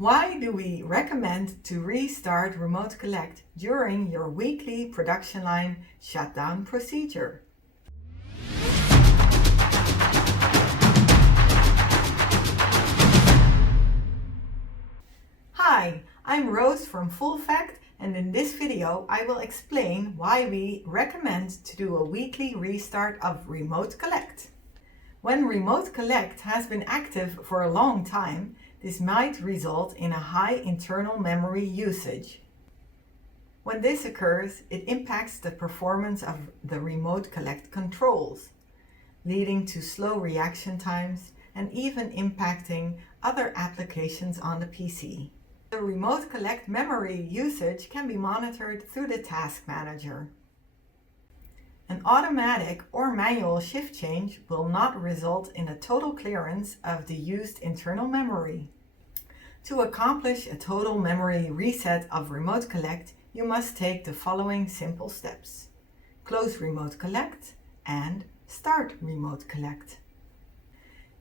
Why do we recommend to restart Remote Collect during your weekly production line shutdown procedure? Hi, I'm Rose from Full Fact, and in this video I will explain why we recommend to do a weekly restart of Remote Collect. When Remote Collect has been active for a long time, this might result in a high internal memory usage. When this occurs, it impacts the performance of the Remote Collect controls, leading to slow reaction times and even impacting other applications on the PC. The Remote Collect memory usage can be monitored through the Task Manager. An automatic or manual shift change will not result in a total clearance of the used internal memory. To accomplish a total memory reset of Remote Collect, you must take the following simple steps: close Remote Collect and start Remote Collect.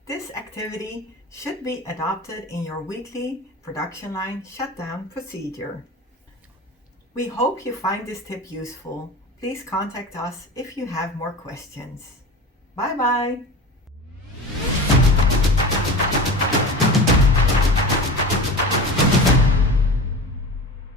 This activity should be adopted in your weekly production line shutdown procedure. We hope you find this tip useful. Please contact us if you have more questions. Bye bye!